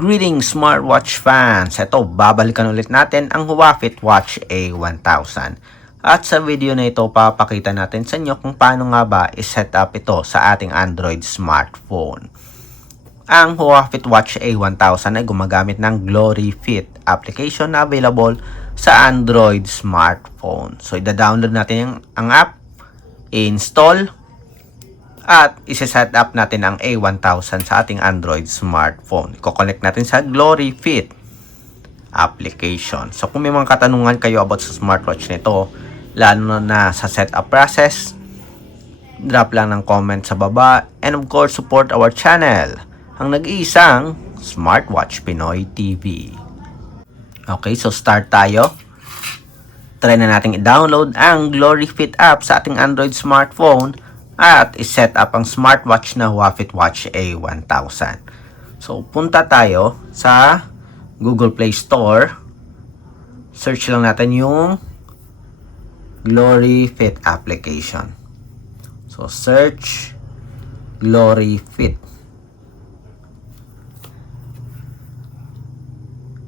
Greetings smartwatch fans! Ito, babalikan ulit natin ang Huawei Watch A1000. At sa video na ito, papakita natin sa inyo kung paano nga ba i-set up ito sa ating Android smartphone. Ang Huawei Watch A1000 ay gumagamit ng Glory Fit application na available sa Android smartphone. So, ida-download natin ang app, i-install, at isi-set up natin ang A1000 sa ating Android smartphone. I-connect natin sa Glory Fit application. So kung may mga katanungan kayo about sa smartwatch nito, lalo na sa setup process, drop lang ng comment sa baba. And of course, support our channel, ang nag-iisang Smartwatch Pinoy TV. Okay, so start tayo. Try na natin i-download ang Glory Fit app sa ating Android smartphone at i-set up ang smartwatch na Huawei Watch A1000. So, punta tayo sa Google Play Store. Search lang natin yung Glory Fit application. So, search Glory Fit.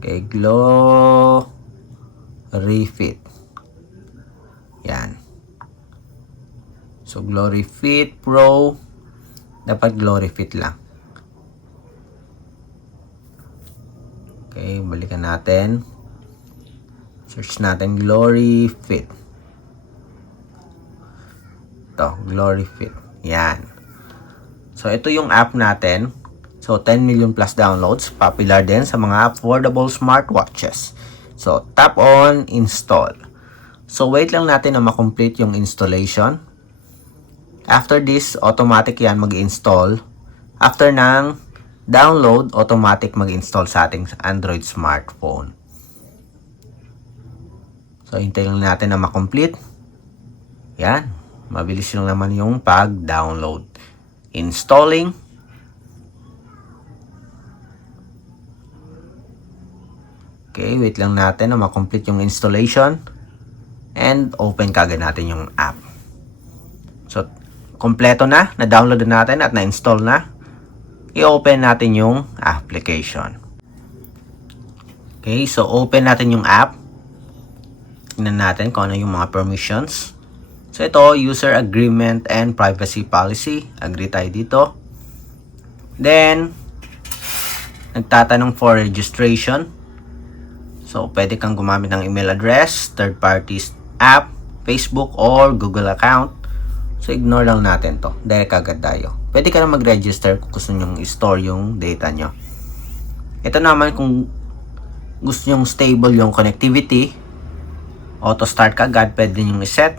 Okay, Glory Fit. Yan. So, Glory Fit Pro, dapat Glory Fit lang. Okay, balikan natin. Search natin Glory Fit. Ito, Glory Fit. Yan. So, ito yung app natin. So, 10 million plus downloads. Popular din sa mga affordable smartwatches. So, tap on Install. So, wait lang natin na makomplete yung installation. After this, automatic yan mag-install. After ng download, automatic mag-install sa ating Android smartphone. So, hintayin lang natin na makomplete. Yan. Mabilis lang naman yung pag-download. Installing. Okay, wait lang natin na makomplete yung installation. And open kagad natin yung app. So, kompleto na download na natin at na-install na. I-open natin yung application. Okay, so open natin yung app. Tingnan natin kung ano yung mga permissions. So ito, user agreement and privacy policy. Agree tayo dito. Then, nagtatanong for registration. So, pwede kang gumamit ng email address, third parties app, Facebook, or Google account. So, ignore lang natin to. Direct agad tayo. Pwede ka na mag-register kung gusto nyong i-store yung data nyo. Ito naman kung gusto nyong stable yung connectivity, auto start ka agad, pwede nyong i-set.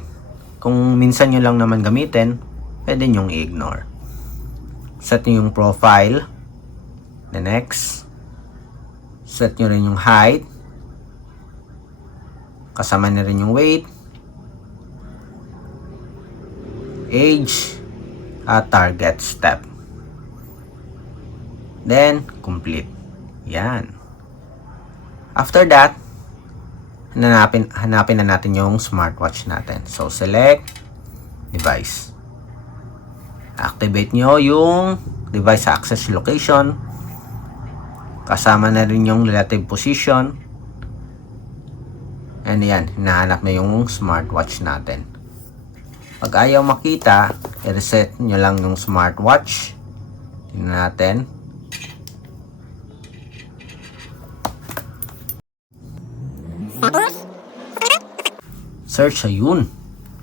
Kung minsan nyo lang naman gamitin, pwede nyong i-ignore. Set nyo yung profile. The next. Set nyo rin yung height. Kasama na rin yung weight, age, at target step. Then, complete. Yan. After that, hanapin na natin yung smartwatch natin. So, select device. Activate nyo yung device access location. Kasama na rin yung relative position. And yan, hinahanap na yung smartwatch natin. Pag ayaw makita, i-reset nyo lang yung smartwatch. Tingnan natin. Search, ayun.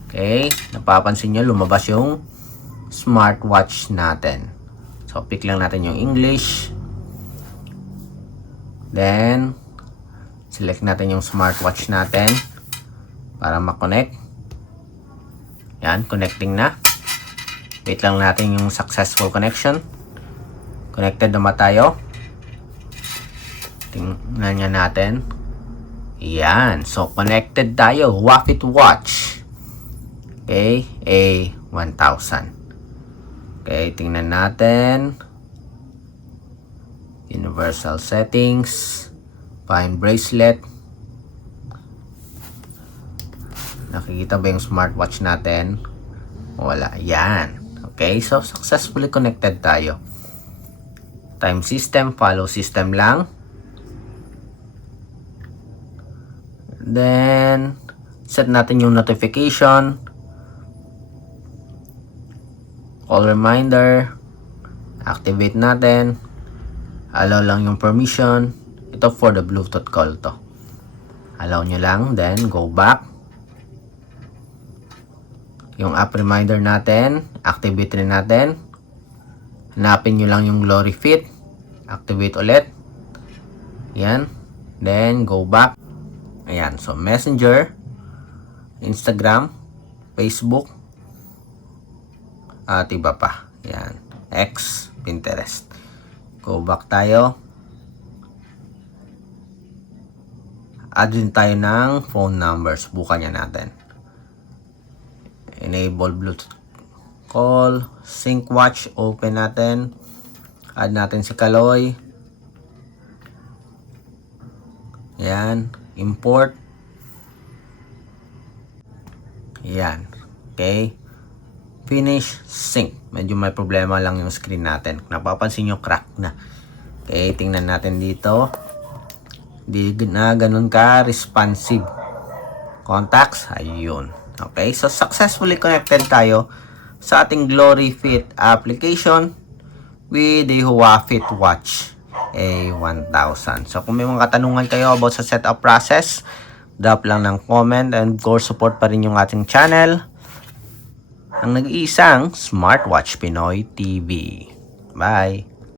Okay, napapansin nyo, lumabas yung smartwatch natin. So, pick lang natin yung English. Then, select natin yung smartwatch natin para ma-connect. Yan, connecting na. Wait lang natin yung successful connection. Connected naman tayo. Tingnan niya natin. Yan. So, connected tayo. Huawei Watch. Okay. A1000. Okay, tingnan natin. Universal settings. Find bracelet. Nakikita ba yung smartwatch natin? Wala. Yan. Okay, so successfully connected tayo. Time system, follow system lang. Then, set natin yung notification. Call reminder. Activate natin. Allow lang yung permission. Ito for the Bluetooth call to. Allow nyo lang. Then, go back. Yung app reminder natin. Activate rin natin. Hanapin nyo lang yung Glory Fit. Activate ulit. Yan. Then, go back. Ayan. So, Messenger, Instagram, Facebook, at iba pa. Ayan. X, Pinterest. Go back tayo. Add din tayo ng phone numbers. Bukan niya natin. Enable Bluetooth call. Sync watch. Open natin. Add natin si Kaloy. Ayan. Import. Ayan. Okay. Finish. Sync. Medyo may problema lang yung screen natin. Napapansin nyo, crack na. Okay. Tingnan natin dito. Di na ganun ka responsive. Contacts. Ayun. Okay. So, successfully connected tayo sa ating Glory Fit application with the Huawei Watch A1000. So, kung may mga katanungan kayo about sa setup process, drop lang ng comment, and of course, support pa rin yung ating channel, ang nag-iisang Smartwatch Pinoy TV. Bye!